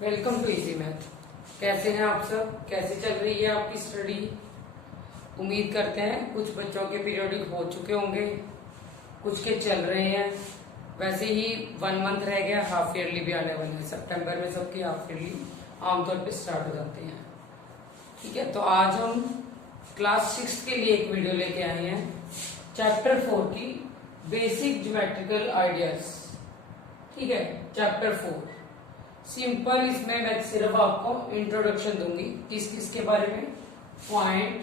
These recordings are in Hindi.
Welcome to easy math. कैसे हैं आप सब? कैसे चल रही है आपकी स्टडी? उम्मीद करते हैं कुछ बच्चों के पीरियोडिक हो चुके होंगे, कुछ के चल रहे हैं। वैसे ही 1 मंथ रह गया, हाफ ईयरली भी आने वाले हैं। सितंबर में सबकी हाफ ईयरली आमतौर पे स्टार्ट हो जाते हैं। ठीक है, तो आज हम क्लास 6 के लिए एक वीडियो लेके आए हैं, चैप्टर 4 की बेसिक ज्योमेट्रिकल आइडियाज। ठीक है, चैप्टर 4 सिंपल। इसमें मैं सिर्फ आपको इंट्रोडक्शन दूंगी किस किस के बारे में। Point,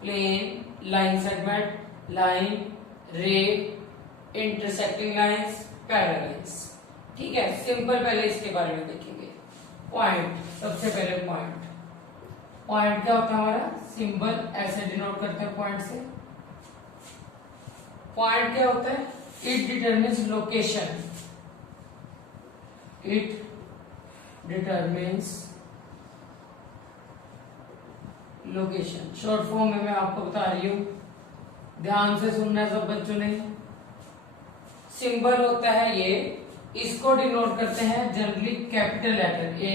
plane, line segment, line, ray, intersecting lines, parallel lines. ठीक है, सिंपल पहले इसके बारे में देखेंगे। पॉइंट, सबसे पहले पॉइंट। पॉइंट क्या होता है हमारा? सिंबल ऐसे डिनोट करते हैं पॉइंट से। पॉइंट क्या होता है? It determines location. It determines location. Short form में मैं आपको बता रही हूं, ध्यान से सुनना है सब बच्चों ने। सिंबल होता है ये, इसको डिनोट करते हैं generally capital letter A,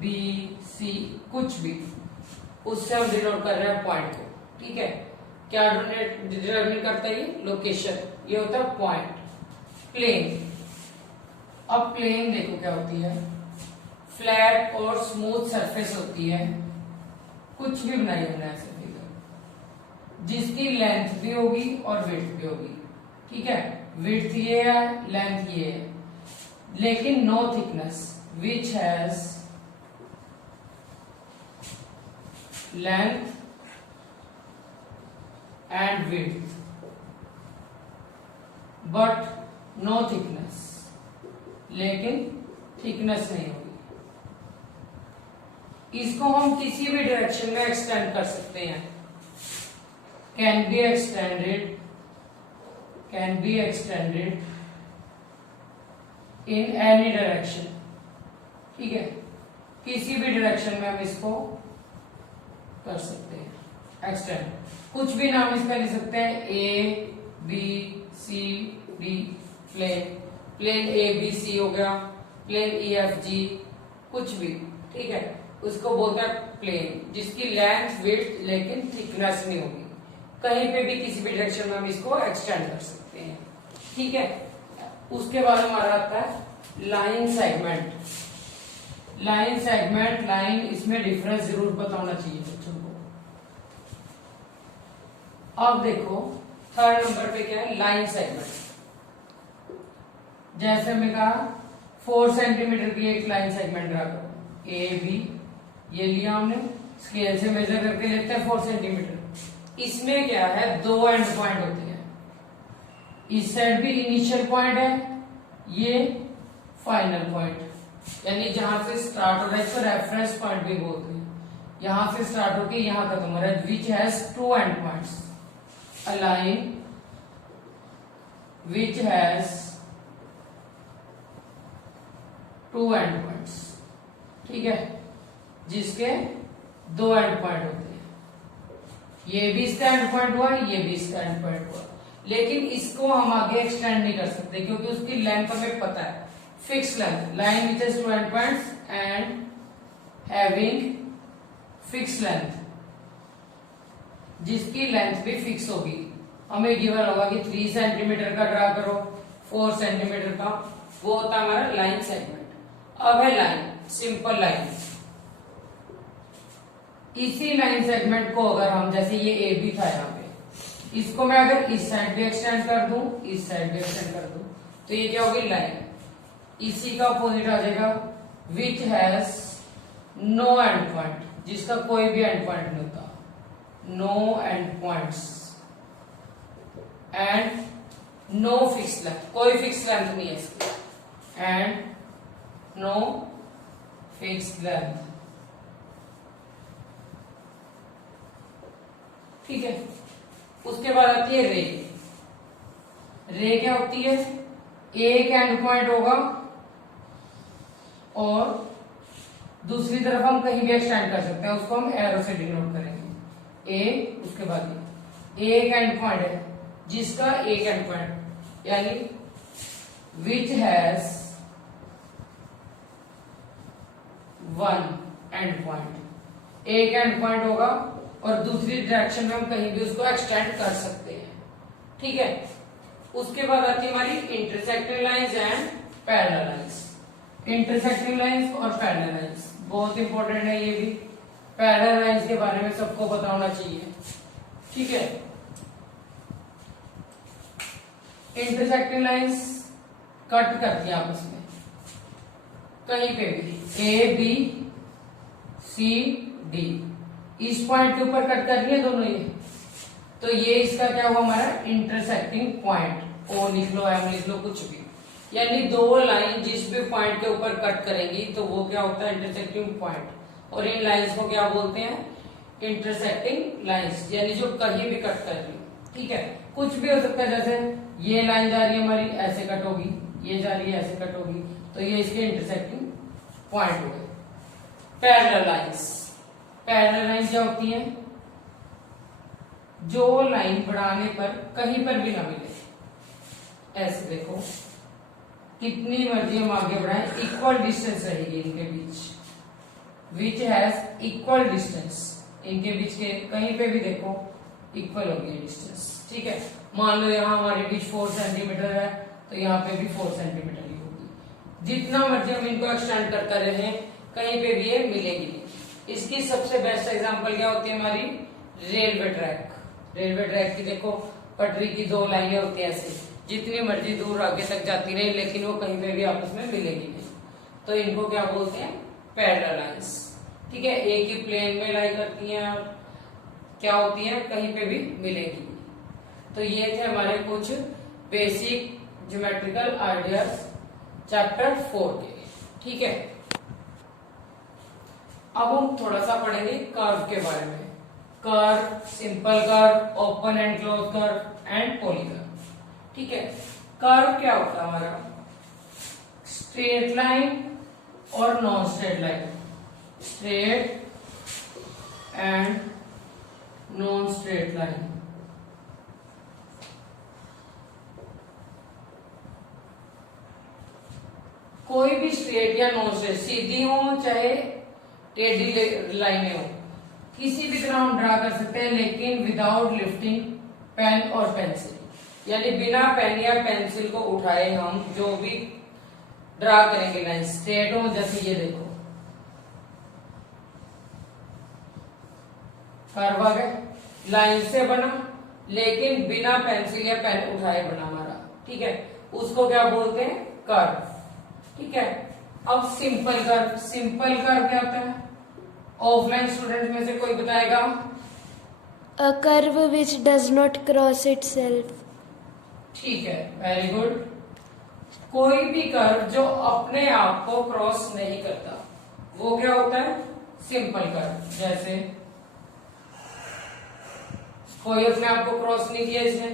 B, C, कुछ भी, उससे हम डिनोट कर रहे हैं पॉइंट को। ठीक है, क्या डिटरमिन करता है ये? लोकेशन। ये होता है पॉइंट। प्लेन। अब प्लेन देखो क्या होती है, फ्लैट और स्मूथ सरफेस होती है। कुछ भी बनाइए हमने ऐसे फिगर, जिसकी लेंथ भी होगी और विड्थ भी होगी। ठीक है, विड्थ ये है, लेंथ ये है, लेकिन no thickness, which has length and width but no thickness, लेकिन थिकनेस नहीं होगी। इसको हम किसी भी डायरेक्शन में एक्सटेंड कर सकते हैं। Can be extended in any direction. ठीक है, किसी भी डायरेक्शन में हम इसको कर सकते हैं एक्सटेंड। कुछ भी नाम इसका लिख सकते हैं, A, B, C, D. Plane, plane A B C हो गया, प्लेन ई एफ जी, कुछ भी। ठीक है, उसको बोलते हैं प्लेन, जिसकी लेंथ, विड्थ लेकिन थिकनेस नहीं होगी। कहीं पे भी किसी भी डायरेक्शन में हम इसको एक्सटेंड कर सकते हैं। ठीक है, उसके बाद हमारा आता है line segment. Line segment, line, इसमें डिफरेंस जरूर पता होना चाहिए बच्चों को। अब देखो थर्ड नंबर पे क्या है? Line segment. जैसे मैं कहा 4 सेंटीमीटर की एक लाइन सेगमेंट ड्रा करो, ए बी, ये लिया हमने, स्केल से मेजर करके लेते हैं 4 सेंटीमीटर। इसमें क्या है? 2 एंड पॉइंट होते हैं। इस साइड भी इनिशियल पॉइंट है, ये फाइनल पॉइंट, यानी जहां से स्टार्ट हो रहा है इसको रेफरेंस पॉइंट भी बोलते हैं। यहां से स्टार्ट होकर यहां खत्म हो रहा है, which has 2 and points. A line which has 2 and points. ठीक है, जिसके 2 एंड पॉइंट होते हैं। ये भी इसका एंड पॉइंट हुआ, ये भी इसका एंड पॉइंट हुआ, लेकिन इसको हम आगे एक्सटेंड नहीं कर सकते क्योंकि उसकी लेंथ हमें पता है, fix length. Line which has 2 and points and having fix length, जिसकी लेंथ भी फिक्स होगी। हमें गिवन होगा कि 3 सेंटीमीटर का ड्रा करो, 4 सेंटीमीटर का, वो होता है हमारा लाइन सेगमेंट। अब है लाइन, सिंपल लाइन। इसी लाइन सेगमेंट को अगर हम, जैसे ये ए बी था यहाँ पे, इसको मैं अगर इस साइड भी एक्सटेंड कर दूं, इस साइड भी एक्सटेंड कर दूं, तो ये क्या होगी? लाइन। इसी का अपोजिट आ जाएगा, which has no end point, जिसका कोई भी एंड पॉइंट नहीं होता, no end points and no fix length, कोई फिक्स लेंथ नहीं है इसकी, एंड नो फिक्स लेंथ। ठीक है, उसके बाद आती है रे। रे क्या होती है? एक एंड पॉइंट होगा और दूसरी तरफ हम कहीं भी एक्सटेंड कर सकते हैं, उसको हम एरो से डिनोट करेंगे। ए, उसके बाद एक एंड पॉइंट है, जिसका एक एंड पॉइंट, यानी which has one and point, एक एंड पॉइंट होगा और दूसरी डायरेक्शन में हम कहीं भी उसको एक्सटेंड कर सकते हैं। ठीक है, उसके बाद आती है हमारी intersecting lines and parallel lines. Intersecting lines और पैरेलल लाइंस बहुत इंपॉर्टेंट है, ये भी पैरेलल लाइंस के बारे में सबको पता होना चाहिए। ठीक है, इंटरसेक्टिंग लाइंस कट करती है आपस में कहीं पे भी, ए बी सी डी, इस पॉइंट के ऊपर कट कर रही है दोनों ये, तो ये इसका क्या हुआ हमारा इंटरसेक्टिंग पॉइंट, ओ लिख लो एम लिख लो कुछ भी, यानी दो लाइन जिस भी पॉइंट के ऊपर कट करेंगी तो वो क्या होता है इंटरसेक्टिंग पॉइंट। और इन लाइंस को क्या बोलते हैं इंटरसेक्टिंग लाइंस, यानी जो कहीं भी कट कर रही है। ठीक है, कुछ भी हो सकता है, जैसे ये लाइन जा रही है हमारी ऐसे कट होगी, ये जा रही है ऐसे कट होगी, तो ये इसके इंटरसेक्टिंग पॉइंट हो गए। पैरेलल लाइंस, पैरेलल लाइन क्या होती है, जो लाइन बढ़ाने पर कहीं पर भी ना मिले। ऐसे देखो कितनी मर्जी हम आगे बढ़ाएं, इक्वल डिस्टेंस रहेगी इनके बीच, विच हैज इक्वल डिस्टेंस, इनके बीच के कहीं पे भी देखो इक्वल होगी डिस्टेंस। ठीक है, मान लो यहाँ हमारे बीच 4 सेंटीमीटर है तो यहाँ पे भी 4 सेंटीमीटर ही होगी। जितना मर्जी हम इनको एक्सटेंड करते रहे कहीं पे भी ये मिलेगी नहीं। इसकी सबसे बेस्ट एग्जांपल क्या होती है हमारी रेलवे ट्रैक। रेलवे ट्रैक की देखो पटरी की दो लाइनें होती है ऐसे, जितनी मर्जी दूर आगे तक जाती रहे लेकिन वो कहीं पे भी आपस में मिलेगी नहीं, तो इनको क्या बोलते हैं पैरेलल लाइंस। ठीक है, एक ही प्लेन में लाई करती हैं और क्या होती है कहीं पे भी मिलेगी। तो ये थे हमारे कुछ बेसिक ज्योमेट्रिकल आइडियाज चैप्टर 4 के। ठीक है, अब हम थोड़ा सा पढ़ेंगे कर्व के बारे में। Curve, simple curve, open and close curve and polygon. ठीक है, कर्व क्या होता है हमारा स्ट्रेट लाइन और non straight line, straight and non straight line. कोई भी स्ट्रेट या नॉन स्ट्रेट, सीधी हो चाहे टेढ़ी लाइनें हो, किसी भी तरह हम ड्रा कर सकते हैं लेकिन विदाउट लिफ्टिंग पेन और पेंसिल, यानी बिना पेन या पेंसिल को उठाए हम जो भी ड्रा करेंगे लाइन स्ट्रेट हो, जैसे ये देखो कर्व आ गया, लाइन से बना लेकिन बिना पेंसिल या पेन उठाए बना हमारा। ठीक है, उसको क्या बोलते हैं कर्व। ठीक है, अब सिंपल कर्व। सिंपल कर्व क्या होता है, ऑफलाइन स्टूडेंट में से कोई बताएगा? A curve which does not cross itself. ठीक है, वेरी गुड। कोई भी कर्व जो अपने आप को क्रॉस नहीं करता वो क्या होता है सिंपल कर्व। जैसे कोई अपने आप को क्रॉस नहीं किया, इसने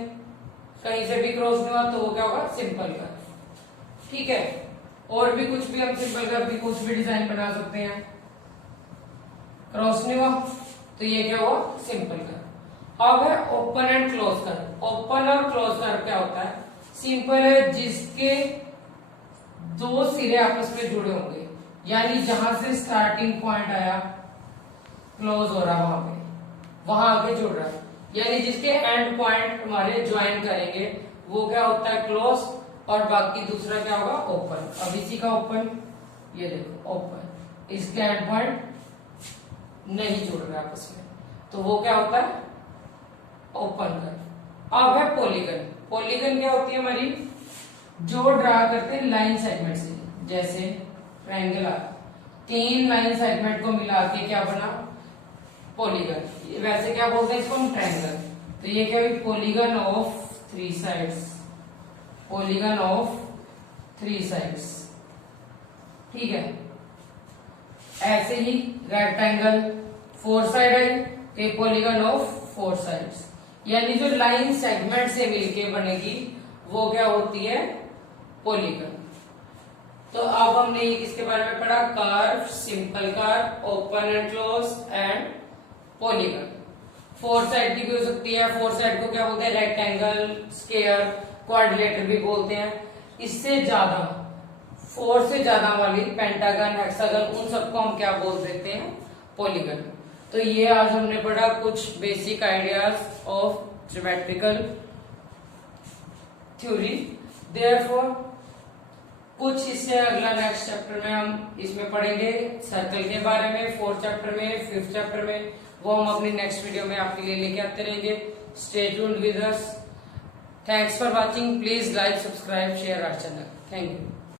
कहीं से भी क्रॉस नहीं हुआ तो वो क्या होगा सिंपल कर्व। ठीक है, और भी कुछ भी हम सिंपल कर्व की कुछ भी डिजाइन बना सकते हैं, क्रॉस नहीं हुआ तो ये क्या हुआ सिंपल कर्व। अब है open and close curve. Open और क्लोज कर्व क्या होता है, सिंपल है जिसके दो सिरे आपस में जुड़े होंगे, यानी जहां से स्टार्टिंग पॉइंट आया क्लोज हो रहा वहां आगे जुड़ रहा है, यानी जिसके एंड पॉइंट हमारे ज्वाइन करेंगे वो क्या होता है क्लोज, और बाकी दूसरा क्या होगा ओपन। अब इसी का ओपन, ये देखो ओपन, इसके एंड पॉइंट नहीं जुड़ रहा आपस में तो वो क्या होता है ओपन कर्व। अब है पॉलीगन। पॉलीगन क्या होती है हमारी, जो ड्रा करते हैं लाइन सेगमेंट से, जैसे ट्रायंगल आ, 3 लाइन सेगमेंट को मिला के क्या बना पॉलीगन। वैसे क्या बोलते हैं इसको हम ट्रायंगल, तो ये क्या हुई polygon of 3 sides, polygon of 3 sides. ठीक है, ऐसे ही रेक्टेंगल 4 साइड आई तो पॉलीगन ऑफ 4 साइड्स, यानी जो लाइन सेगमेंट से मिलके बनेगी वो क्या होती है पॉलीगन। तो अब हमने ये किसके बारे में पढ़ा, curve, simple curve, open and close and polygon. 4 side की भी हो सकती है, 4 साइड को क्या बोलते हैं रेक्टेंगल, स्क्वायर, क्वाड्रिलेटर भी बोलते हैं। इससे ज्यादा 4 से ज्यादा वाली पेंटागन, हेक्सागन, उन सबको हम क्या बोल देते हैं? पॉलीगन। तो ये आज हमने पढ़ा कुछ basic ideas of geometrical theory. Therefore कुछ इससे अगला नेक्स्ट चैप्टर में हम इसमें पढ़ेंगे सर्कल के बारे में, 4th चैप्टर में, 5th चैप्टर में, वो हम अपनी नेक्स्ट वीडियो में आपके लिए लेके आते रहेंगे। Stay tuned with us. Thanks for watching. Please like, subscribe, share our channel. Thank you.